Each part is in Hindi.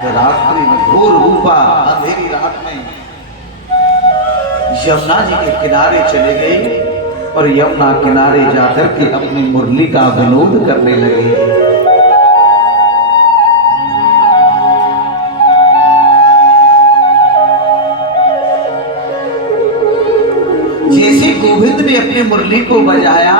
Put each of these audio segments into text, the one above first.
रात्रि में घोर रूपा अंधेरी रात में यमुना जी के किनारे चले गए और यमुना किनारे जाकर के अपनी मुरली का विनोद करने लगे। जैसे गोविंद ने अपनी मुरली को बजाया,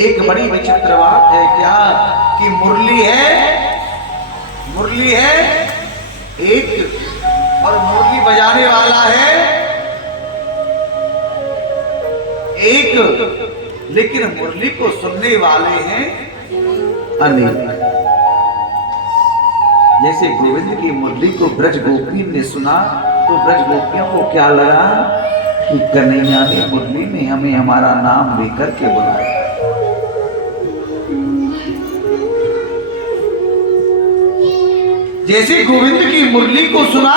एक बड़ी विचित्र बात है क्या कि मुरली है एक और मुरली बजाने वाला है एक, लेकिन मुरली को सुनने वाले हैं अनेक। जैसे गोविंद की मुरली को ब्रज गोपी ने सुना तो ब्रज गोपियों को क्या लगा कि कन्हैया ने मुरली में हमें हमारा नाम लेकर के बुलाया। जैसे गोविंद की मुरली को सुना,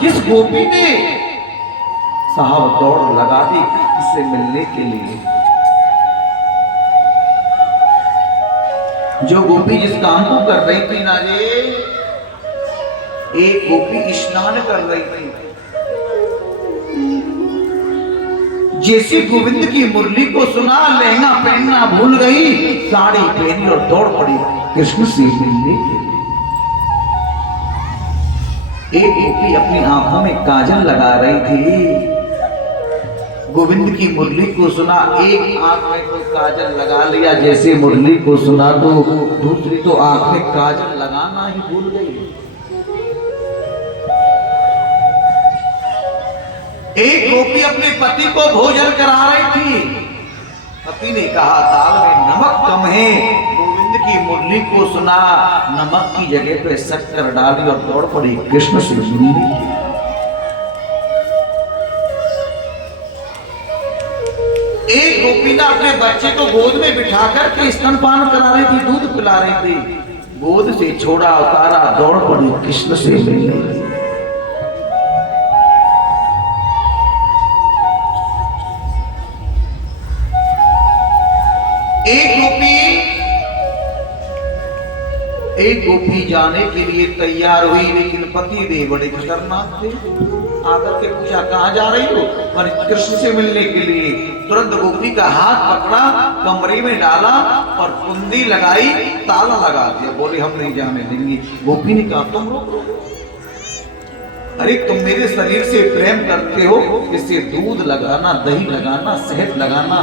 जिस गोपी ने साहब दौड़ लगा दी इससे मिलने के लिए। जो गोपी जिस काम को कर रही थी ना जी, एक गोपी स्नान कर रही थी। जैसे गोविंद की मुरली को सुना, लहंगा पहनना भूल गई, साड़ी पहनी और दौड़ पड़ी कृष्ण से मिलने के लिए। एक गोपी अपनी आंखों में काजल लगा रही थी। गोविंद की मुरली को सुना, एक आंख में तो काजल लगा लिया, जैसे मुरली को सुना तो दूसरी तो आंख में काजल लगाना ही भूल गई। एक गोपी अपने पति को भोजन करा रही थी। पति ने कहा दाल में नमक कम है। गोविंद की मुरली को सुना, नमक की जगह पे शक्कर डाली और दौड़ पड़ी कृष्ण से मिलने के लिए। एक गोपी ने अपने बच्चे को गोद में बिठा कर के स्तनपान करा रही थी, दूध पिला रही थी। गोद से छोड़ा उतारा, दौड़ पड़ी कृष्ण से मिलने के लिए। एक गोपी जाने के लिए तैयार हुई, लेकिन पति देव बड़े खतरनाक थे। आकर के पूछा कहाँ जा रही हो? मैंने कृष्ण से मिलने के लिए। तुरंत गोपी का हाथ पकड़ा, कमरे में डाला और कुंडी लगाई, ताला लगा दिया। बोले हम नहीं जाने देंगे। गोपी ने कहा तुम रोको, अरे तुम मेरे शरीर से प्रेम करते हो, इससे दूध लगाना, दही लगाना, शहद लगाना,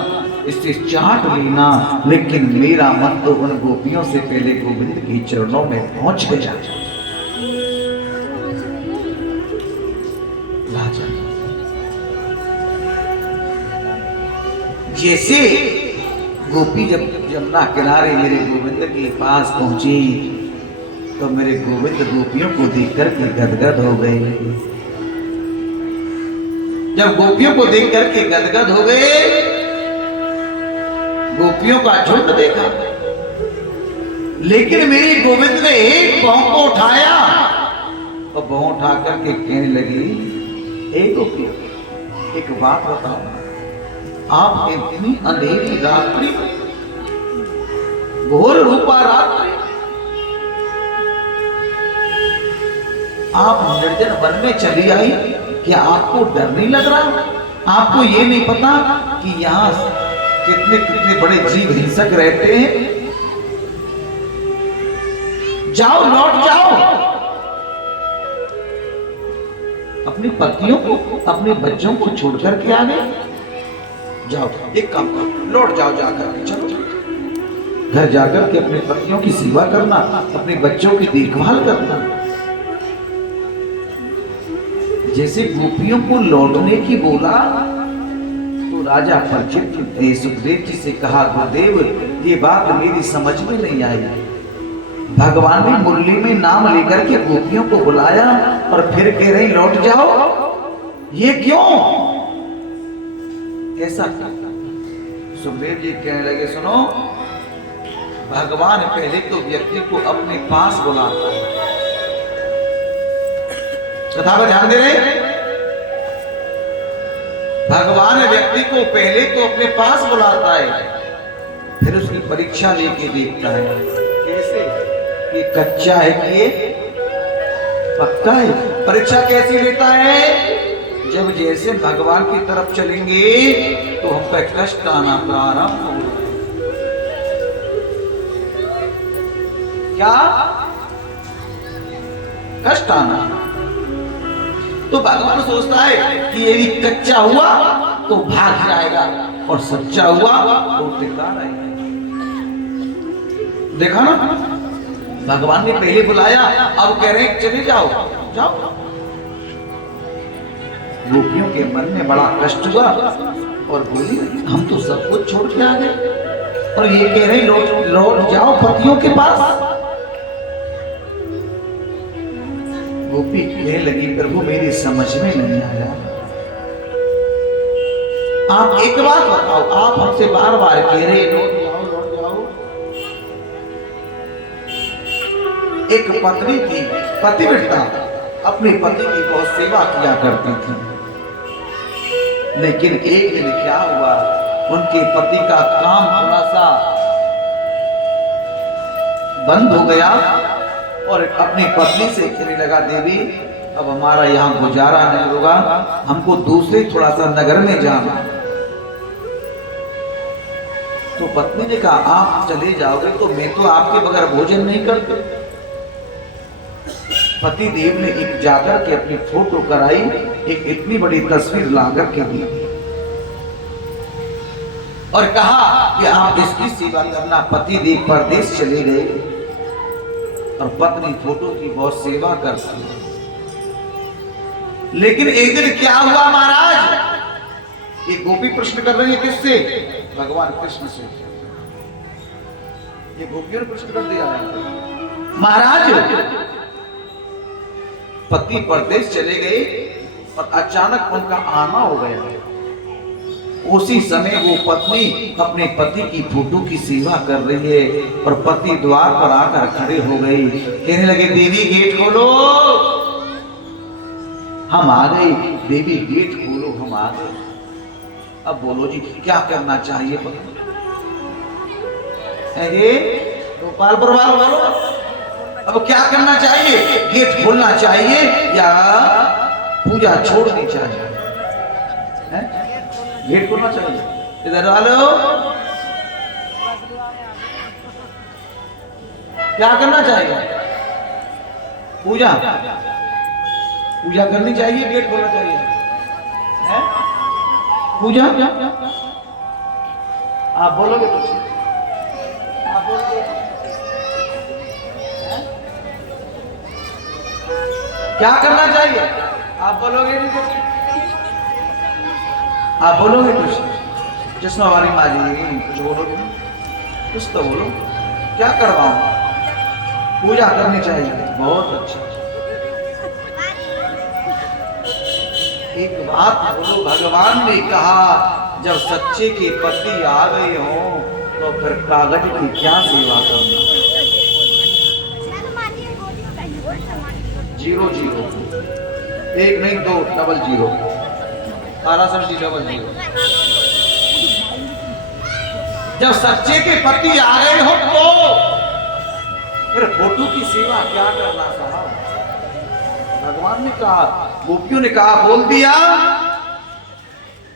इससे चाट लेना, लेकिन मेरा मन तो उन गोपियों से पहले गोविंद के चरणों में पहुंच गया। जैसे गोपी जब यमुना किनारे मेरे गोविंद के पास पहुंची तो मेरे गोविंद गोपियों को देखकर के गदगद हो गए। जब गोपियों को देख करके गदगद हो गए, गोपियों का झुंड देखा, लेकिन मेरी गोविंद ने एक पांव को उठाया और पांव उठा करके कहने लगी, एक गोपी एक बात बताओ, आप इतनी अंधेरी रात्रि, घोर रूपा रात्रि, आप निर्जन वन में चली आई, क्या आपको डर नहीं लग रहा? आपको ये नहीं पता कि यहाँ कितने कितने बड़े जीव हिंसक रहते हैं? जाओ, लौट जाओ, अपनी पत्नियों को, अपने बच्चों को छोड़ करके आ गए। जाओ, एक काम करो, लौट जाओ, जाकर चलो घर जाकर के अपनी पत्नियों की सेवा करना, अपने बच्चों की देखभाल करना। जैसे गोपियों को लौटने की बोला तो राजा परीक्षित ने सुखदेव जी से कहा, गुरुदेव ये बात मेरी समझ में नहीं आई। भगवान ने मुरली में नाम लेकर के गोपियों को बुलाया और फिर कह रहे लौट जाओ, ये क्यों? कैसा? सुखदेव जी कहने लगे, सुनो, भगवान पहले तो व्यक्ति को अपने पास बुलाता है। कथा पर ध्यान दे रहे? भगवान व्यक्ति को पहले तो अपने पास बुलाता है, फिर उसकी परीक्षा लेके देखता है। कैसे? ये कच्चा है कि ये पक्का है। परीक्षा कैसी लेता है? जब जैसे भगवान की तरफ चलेंगे तो हम पे कष्ट आना प्रारंभ हो। क्या कष्ट आना? तो भगवान सोचता है कि यदि कच्चा हुआ तो भाग जाएगा और सच्चा हुआ तो टिका रहेगा। देखा ना, भगवान ने पहले बुलाया, अब कह रहे हैं चले जाओ जाओ। गोपियों के मन में बड़ा कष्ट हुआ और बोली हम तो सब कुछ छोड़ के आ गए और ये कह रहे लौट जाओ पतियों के पास। गोपी कहने लगी प्रभु मेरी समझ में नहीं आया। आप एक बात बताओ, आप हमसे बार बार कह रहे लौट जाओ। एक पत्नी थी, पतिव्रता, अपने पति की बहुत सेवा किया करती थी, लेकिन एक दिन क्या हुआ, उनके पति का काम थोड़ा सा बंद हो गया और अपनी पत्नी से कहने लगा देवी अब हमारा यहाँ गुजारा नहीं होगा, हमको दूसरे थोड़ा सा नगर में जाना। तो पत्नी ने कहा आप चले जाओगे तो मैं तो आपके बगैर भोजन नहीं करती। पति देव ने एक जाकर के अपनी फोटो कराई, एक इतनी बड़ी तस्वीर लाकर के दी और कहा कि आप इसकी सेवा करना। पति देव परदेश चले गए और पत्नी फोटो की बहुत सेवा करती है। लेकिन एक दिन क्या हुआ महाराज, ये गोपी प्रश्न कर रही है किससे? भगवान कृष्ण से। ये गोपियों ने प्रश्न कर दिया महाराज पति परदेश चले गए और अचानक उनका आना हो गया। उसी समय वो पत्नी अपने पति की फोटो की सेवा कर रही है और पति द्वार पर आकर खड़े हो गई। कहने लगे देवी गेट खोलो, हम आ गए। देवी गेट खोलो, हम आ गए। अब बोलो जी क्या करना चाहिए? अरे गोपाल परवार बोलो, अब क्या करना चाहिए? गेट खोलना चाहिए या पूजा छोड़नी चाहिए? गेट खोलना चाहिए। इधर वालों क्या करना चाहिए? पूजा करनी चाहिए, गेट खोलना चाहिए? है? पूजा आप बोलोगे कुछ? आप बोलोगे क्या करना चाहिए? आप बोलोगे नहीं कुछ? आप बोलोगे कुछ? चश्मा वाली माँ जी कुछ बोलोगे? कुछ तो बोलो, क्या करवाऊं? पूजा करनी चाहिए, बहुत अच्छा। एक बात बोलो, भगवान ने कहा जब सच्चे के पति आ गए हो तो फिर कागज की क्या सेवा करना? 0 0 1 नहीं 2 डबल 0 12 जब सच्चे के पति आ गए हो तो फिर फोटो की सेवा क्या करना साहब? भगवान ने कहा, गोपियों ने कहा, बोल दिया,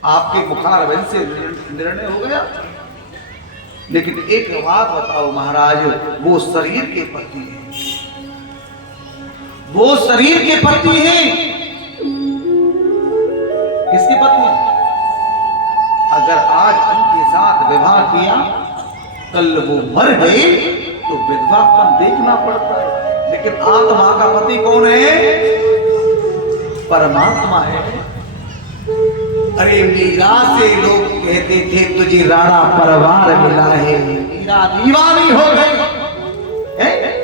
आपके मुखारविंद से निर्णय हो गया। लेकिन एक बात बताओ महाराज, वो शरीर के पति हैं, वो शरीर के पति हैं। किसके पति हैं? अगर आज उनके साथ विवाह किया, कल वो मर गए तो विधवापन देखना पड़ता है। लेकिन आत्मा का पति कौन है? परमात्मा है। अरे मीरा से लोग कहते थे तुझे राणा परिवार मिला है, मीरा दीवानी हो गई।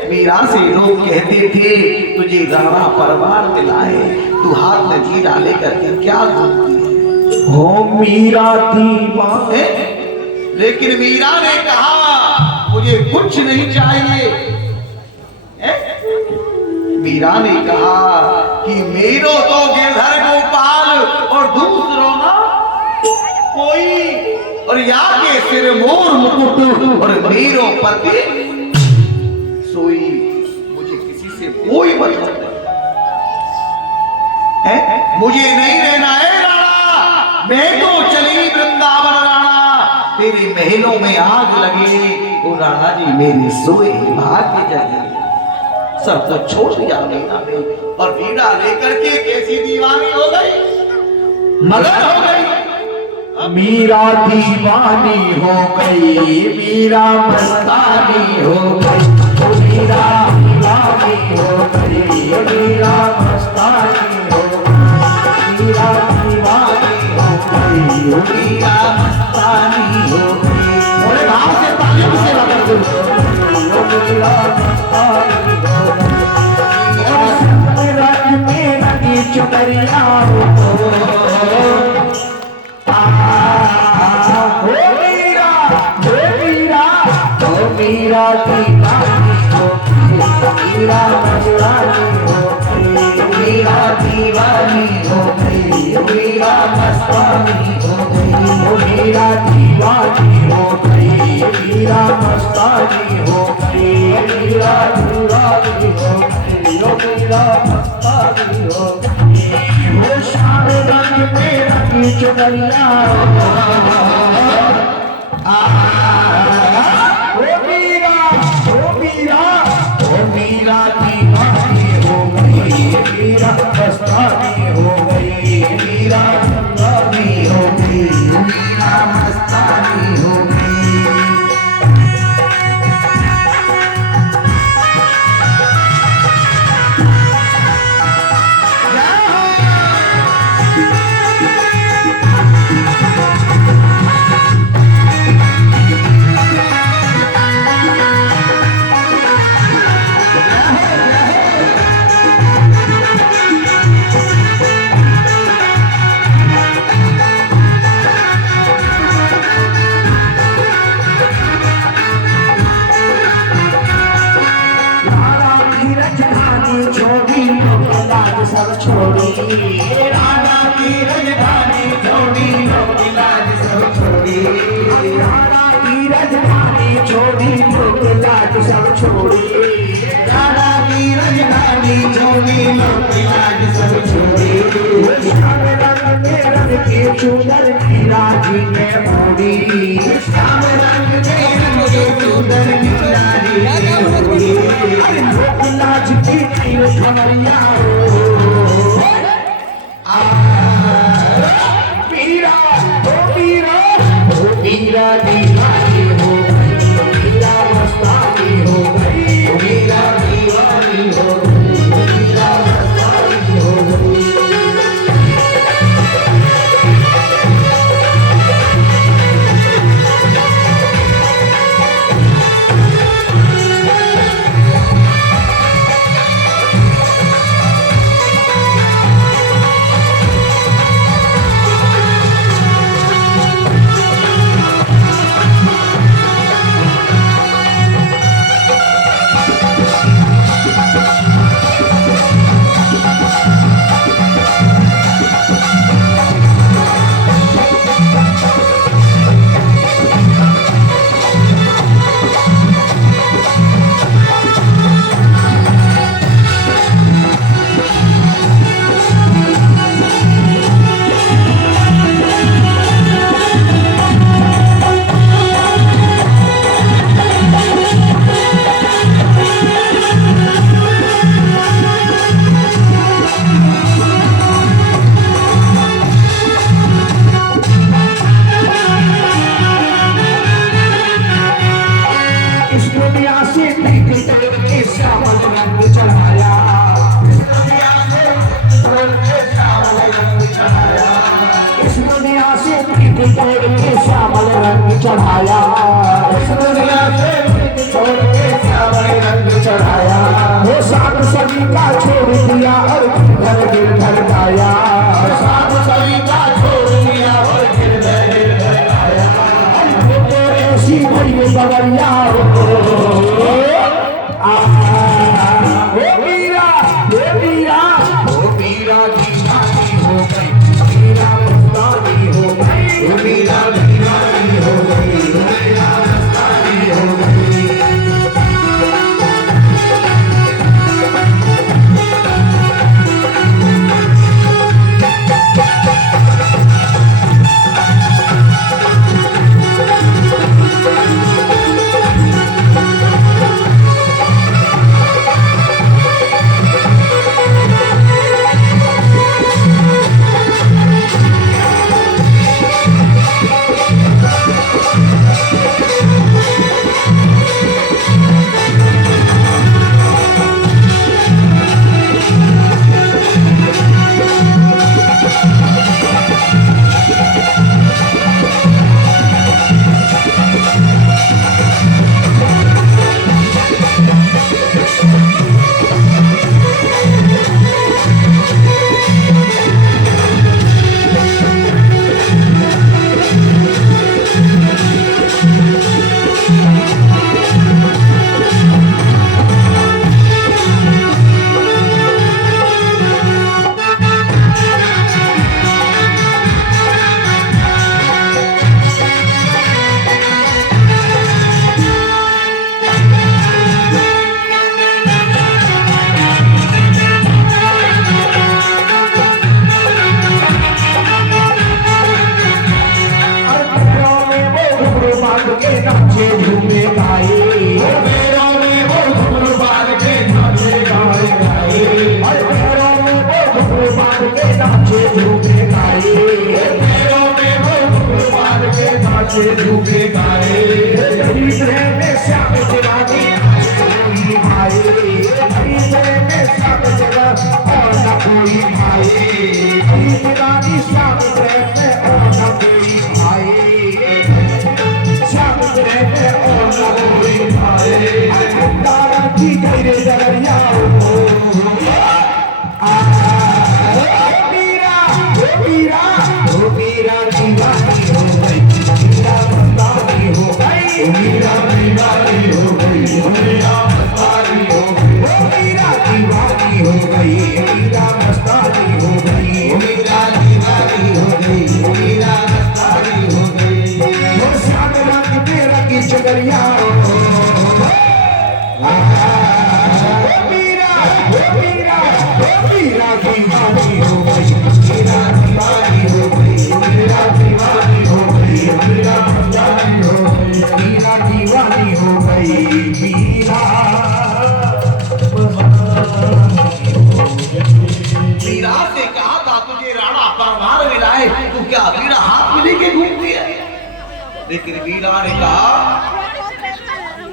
मीरा से लोग कहते थे तुझे राणा परिवार मिला है, तू हाथ में जी डाले करके क्या घूमती है? हो मीरा दीवानी। लेकिन मीरा ने कहा मुझे कुछ नहीं चाहिए। मीरा ने कहा कि मेरो तो गिरधर गोपाल और दूसरों ना कोई, और या के सिर मोर मुकुट और मेरो पति सोई। मुझे नहीं रहना है राणा, मैं तो चली वृंदावन राणा। तेरे महलों में आग लगे, ओ राणा जी मेरे सोए भाग्य जगे। सब कुछ छोड़ दिया मीरा ने, और वीणा लेकर के कैसी दीवानी हो गई, मगन हो गई। मीरा दीवानी हो गई, मीरा मस्तानी हो गई, मीरा दीवानी हो गई, मीरा मस्तानी हो गई, मीरा दीवानी हो गई, मीरा मस्तानी हो गई। बड़े भाव से तालियों से लगा दो, मीरा मस्तानी हो गई। रंग में रंगी चुनरिया मीरा दीवानी हो गई, मीरा मस्तानी हो गई, मीरा दीवानी हो गई, मीरा मस्तानी हो गई, मीरा दीवानी हो गई, मीरा मस्तानी हो गई, मीरा दीवानी हो गई, मीरा मस्तानी हो गई। वो शान रंग में रंगी चुनरिया मीरा दीवानी हो गई, मीरा मस्तानी हो गई, मीरा दीवानी हो गई, मीरा मस्तानी हो गई। सब छोड़ी राणा की राजधानी छोड़ी, लोग लाज सब छोड़ी, राणा की राजधानी छोड़ी, लोग लाज सब छोड़ी, राणा की राजधानी छोड़ी, लोग लाज सब छोड़ी। श्याम रंग में रंग के चूदर मीरा जी ने मोड़ी, श्याम रंग में रंग के चूदर मीरा जी ने मोड़ी। लोग लाज की खमरिया मीरा दीवानी हो गई, मीरा मस्तानी हो गई, मीरा दीवानी हो गई, मीरा मस्तानी हो गई। श्यामल रंग चढ़ाया, इस दुनिया से छोड़ के श्यामल रंग चढ़ाया, वो साथ सभी का छोड़ दिया और घर गिरधर गाया, साथ सभी का छोड़ दिया और गिरधर गाया। तो ऐसी भई बवरिया दीवानी हो गई, मीरा मस्तानी हो गई, मीरा दीवानी हो गई, मीरा मस्तानी हो गई। के झूठे गाए तीसरे में श्याम जगाने कोई भाई तीसरे में श्याम जगा और न कोई भाई जगानी श्याम में और न कोई भाई श्याम में और न कोई भाई तारा की तेरे दरिया मीरा दीवानी हो गई मीरा मस्तानी हो गई मीरा दीवानी हो गई मीरा मस्तानी हो गई मीरा दीवानी हो गई मीरा मस्तानी हो गई मीरा दीवानी हो गई मीरा मस्तानी हो गई वो श्याम रंग मेरा की चगरिया मीरा मीरा मीरा दीवानी हो गई मीरा दीवानी हो गई मीरा दीवानी हो गई मीरा मस्तानी हो गई मीरा दीवानी हो गई मीरा मीरा से कहा था तुझे राणा परमार मिलाए, तू क्या मीरा हाथ में लेके घूमती है? लेकिन मीरा ने कहा,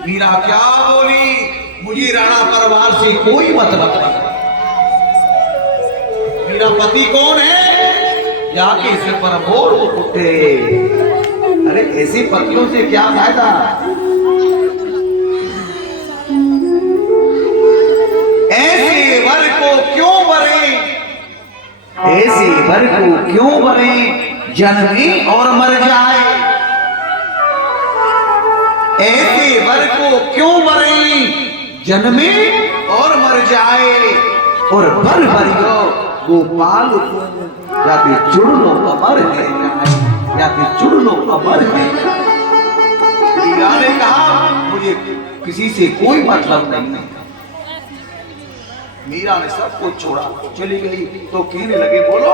मीरा क्या बोली, मुझे राणा परमार से कोई मतलब नहीं। मेरा पति कौन है? जाके सिर पर मोर उठे। अरे ऐसे पतियों से क्या फायदा? ऐसे वर को क्यों मरे, ऐसे वर को क्यों मरे, जन्मे और मर जाए। ऐसे वर को क्यों मरे, जन्मे और मर जाए। और वर भरियो गोपाल या फिर जुड़ लो अमर है, या फिर जुड़ लो अमर है। मीरा ने कहा, मुझे किसी से कोई मतलब नहीं। मीरा ने सब कुछ छोड़ा, चली गई तो कहने लगे, बोलो